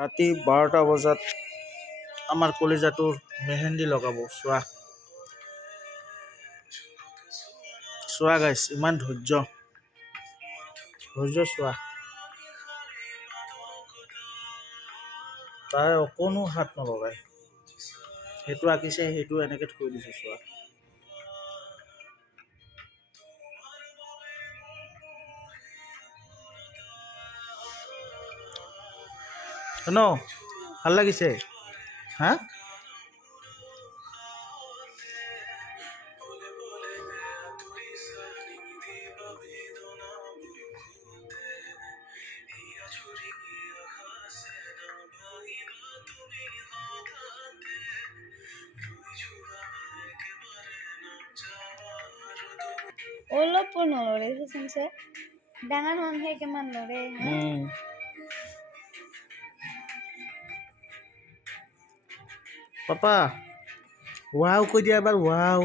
ৰাতি 12টা বজাত আমাৰ কলিজাটোৰ মেহেন্দি লগাব। চোৱা গাইছ, ইমান ধৈৰ্য চোৱা। তাই অকণো হাত নলগায়, সেইটো আঁকিছে, সেইটো এনেকে থৈ দিছে। চোৱা ন, ভাল লাগিছে হা? অলপ নলৰে শুনছে, ডাঙৰ মানুহে কিমান লৰে। পাপা ৱাও কৈ দিয়া এবাৰ, ৱাও।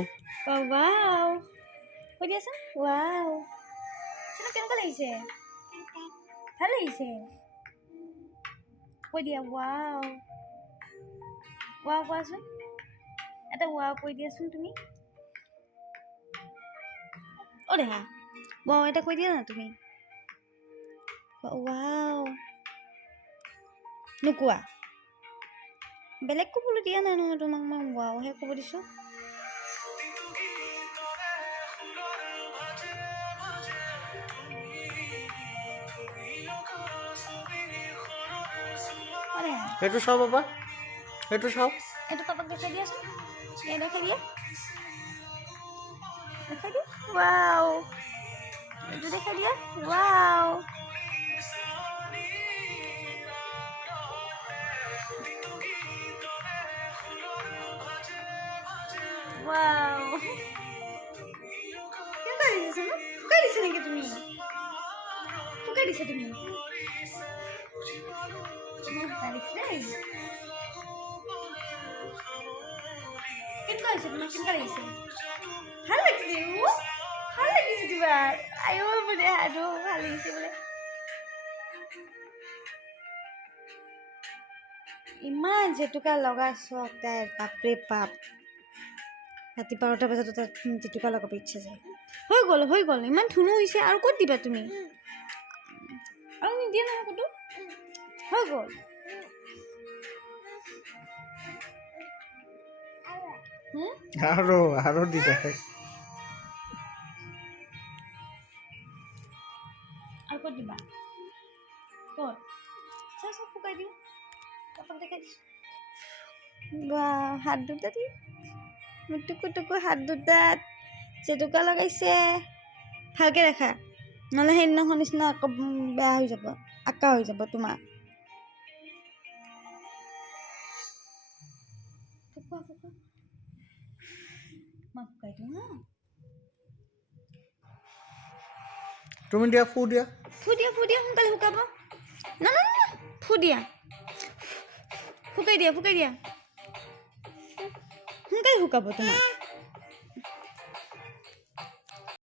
ৱাও কৈ দিয়াচোন, ৱাও। কেনেকুৱা লাগিছে? ভাল লাগিছে, কৈ দিয়া ৱাও। ৱাও কোৱাচোন, এটা ৱাও কৈ দিয়াচোন তুমি। অ দেখা, ৱাও এটা কৈ দিয়া না তুমি। ৱাও নোকোৱা? বেলেগ ক'বলৈ দিয়া নাই নহয় তোমাক, মই ৱাওহে ক'ব দিছোঁ। সেইটো চাও পাপা, সেইটো চাও। এইটো পাপাক দেখাই দিয়াচোন, এই দেখাই দিয়া, দেখাই দিয়া। ৱাও, এইটো দেখাই দিয়া। Wow, wow. কেনেকুৱা লাগিছে ন? ফুকাই দিছে নেকি তুমি? ফুকাই দিছে তুমি? কেনেকুৱা হৈছে তোমাক? কেনেকুৱা লাগিছে? ভাল লাগিছে, ভাল লাগিছে তোমাক। আইঅ বোলে আৰু ভাল লাগিছে বোলে। ইমান জেতুকা লগা চখ তাইৰ, বাপৰে বাপ। ৰাতি 12টা বজাত তাত জেতুকা লগাব ইচ্ছা যায়। হৈ গ'ল, ইমান ধুনু হৈছে আৰু ক'ত দিবা তুমি? আৰু নিদিয়ে নহয় ক'তো, হৈ গ'ল। আৰু দি থাকে। আৰু ক'ত দিবা? ক'ত? চব শুকাই দিওঁ, পাপাক দেখাই দিছোঁ। বা হাত দুটা দি, টুকু হাত দুটাত জেতুকা লগাইছে। ভালকে দেখা, নহ'লে সেইদিনাখন নিচিনা আকৌ বেয়া হৈ যাব, আঁকা হৈ যাব তোমাৰ। মই শুকাই দিওঁ হা। তুমি দিয়া, ফু দিয়া, সোনকালে শুকাব। না ফু দিয়া, শুকাই দিয়া, সোনকালে শুকাব তোমাৰ।